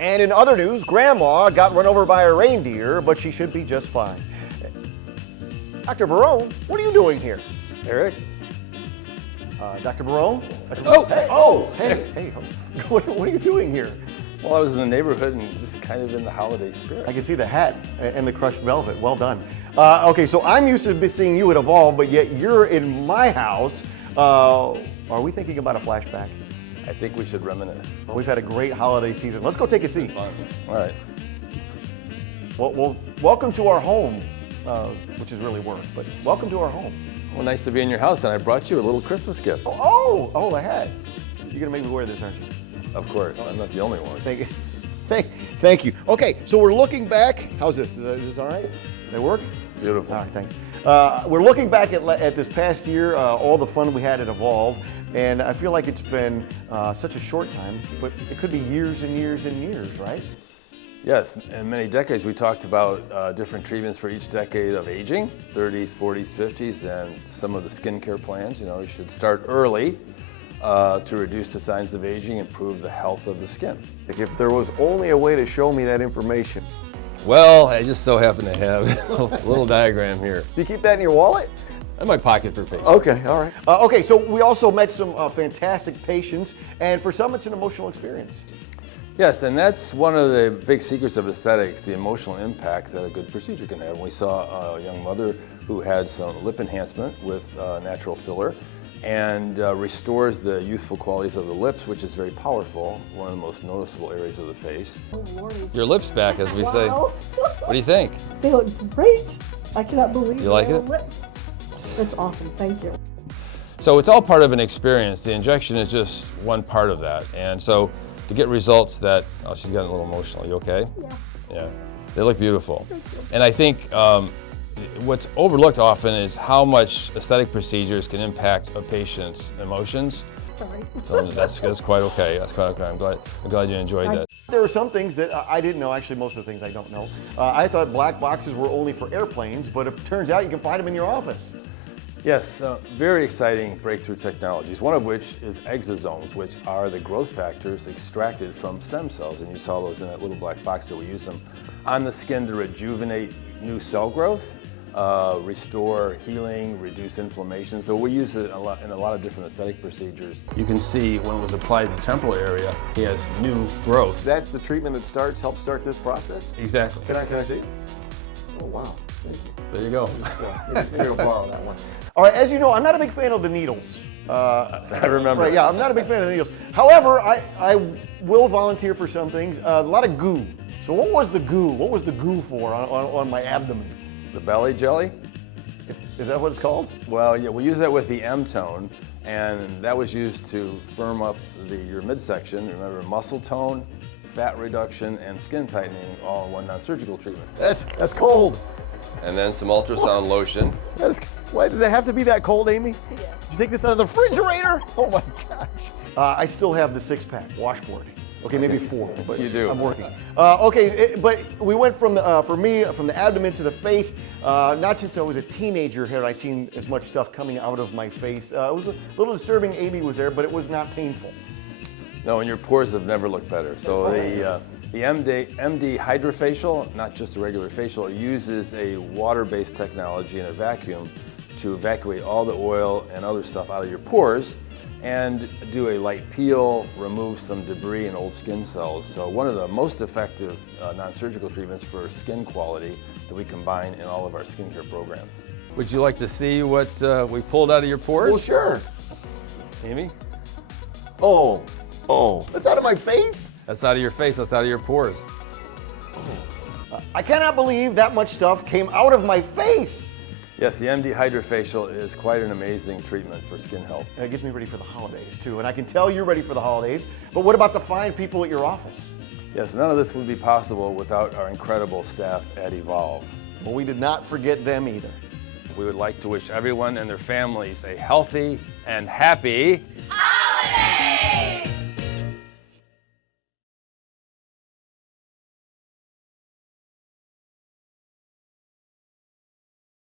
And in other news, Grandma got run over by a reindeer, but she should be just fine. Dr. Barone, what are you doing here? Eric? Dr. Barone? Hey, what are you doing here? Well, I was in the neighborhood and just kind of in the holiday spirit. I can see the hat and the crushed velvet. Well done. Okay, so I'm used to seeing you at Evolve, but yet you're in my house. Are we thinking about a flashback? I think we should reminisce. We've had a great holiday season. Let's go take a seat. All right. Well, welcome to our home, which is really work, but welcome to our home. Well, nice to be in your house, and I brought you a little Christmas gift. Oh, the hat. You're gonna make me wear this, aren't you? Of course, I'm not the only one. Thank you. Thank you. Okay, so we're looking back. How's this? Is this all right? Did it work? Beautiful. All right, thanks. We're looking back at this past year, all the fun we had at Evolve, and I feel like it's been such a short time, but it could be years and years and years, right? Yes, in many decades we talked about different treatments for each decade of aging, 30s, 40s, 50s, and some of the skincare plans. You should start early to reduce the signs of aging, improve the health of the skin. If there was only a way to show me that information. Well, I just so happen to have a little diagram here. Do you keep that in your wallet? In my pocket for patients. Okay, all right. Okay, so we also met some fantastic patients, and for some it's an emotional experience. Yes, and that's one of the big secrets of aesthetics, the emotional impact that a good procedure can have. We saw a young mother who had some lip enhancement with natural filler and restores the youthful qualities of the lips, which is very powerful, one of the most noticeable areas of the face. Oh, Lordy. Your lips back, as we say. Wow. What do you think? They look great. I cannot believe You like my it? lips. It's awesome. Thank you. So it's all part of an experience. The injection is just one part of that. And so to get results that, oh, she's gotten a little emotional. You okay? Yeah. Yeah. They look beautiful. And I think what's overlooked often is how much aesthetic procedures can impact a patient's emotions. Sorry. So that's quite okay. That's quite okay. I'm glad you enjoyed that. There are some things that I didn't know, actually most of the things I don't know. I thought black boxes were only for airplanes, but it turns out you can find them in your office. Yes, very exciting breakthrough technologies, one of which is exosomes, which are the growth factors extracted from stem cells. And you saw those in that little black box that we use them on the skin to rejuvenate new cell growth, restore healing, reduce inflammation. So we use it in a lot of different aesthetic procedures. You can see when it was applied to the temporal area, he has new growth. That's the treatment that helps start this process? Exactly. Can I see? Oh, wow. Thank you. There you go. You're going to borrow that one. All right, as you know, I'm not a big fan of the needles. I remember. Right, yeah, I'm not a big fan of the needles. However, I will volunteer for some things. A lot of goo. So what was the goo? What was the goo for on my abdomen? The belly jelly? Is that what it's called? Well, yeah, we use that with the M-tone, and that was used to firm up your midsection. Remember, muscle tone, fat reduction, and skin tightening all in one non-surgical treatment. That's cold. And then some ultrasound lotion. Why does it have to be that cold, Amy? Yeah. Did you take this out of the refrigerator? Oh my gosh. I still have the 6-pack washboard. Okay, maybe 4, but You do. I'm working. But we went from the abdomen to the face. Not since I was a teenager had I seen as much stuff coming out of my face. It was a little disturbing. Amy was there, but it was not painful. No, and your pores have never looked better. So the MD Hydrofacial, not just a regular facial, uses a water-based technology in a vacuum to evacuate all the oil and other stuff out of your pores and do a light peel, remove some debris and old skin cells. So one of the most effective non-surgical treatments for skin quality that we combine in all of our skincare programs. Would you like to see what we pulled out of your pores? Well, sure. Amy? Oh, that's out of my face? That's out of your face, that's out of your pores. I cannot believe that much stuff came out of my face. Yes, the MD Hydrofacial is quite an amazing treatment for skin health. It gets me ready for the holidays too, and I can tell you're ready for the holidays, but what about the fine people at your office? Yes, none of this would be possible without our incredible staff at EVOLV. Well, we did not forget them either. We would like to wish everyone and their families a healthy and happy